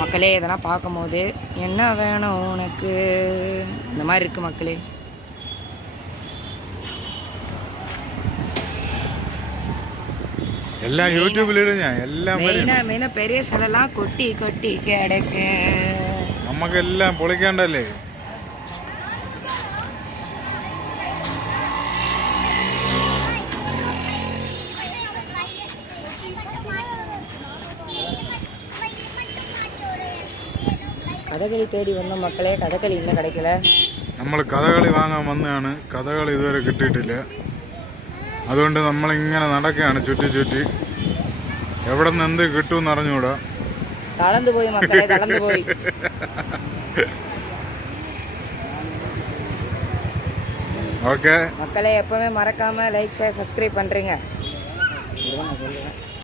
மக்களே இதெல்லாம் பார்க்கும்போது என்ன வேணும் உனக்கு இந்த மாதிரி இருக்குது மக்களே. எல்லாம் யூடியூப்ல எல்லாம் மெயினா பெரிய சிலைலாம் கொட்டி கொட்டி கிடக்கு. நமக்கு எல்லாம் பொழைக்காண்டല്ലേ. കഥകളി തേടി വന്ന മക്കളെ കഥകളി ഇന്ന് കിടക്കില്ല. നമ്മൾ കഥകളി വാങ്ങാൻ വന്നതാണ്. കഥകളി ഇതുവരെ കിട്ടിയിട്ടില്ല. അതുകൊണ്ട് നമ്മളിങ്ങനെ നടക്കുകയാണ് ചുറ്റി ചുറ്റി. എവിടെ നിന്ന് എന്ത് കിട്ടുമെന്ന് അറിഞ്ഞൂടാ. തളർന്നു പോയി മക്കളെ, തളർന്നു പോയി. ஓகே மக்களே, எப்பவுமே மறக்காம லைக் ஷேர் சப்ஸ்கிரைப் பண்றீங்க.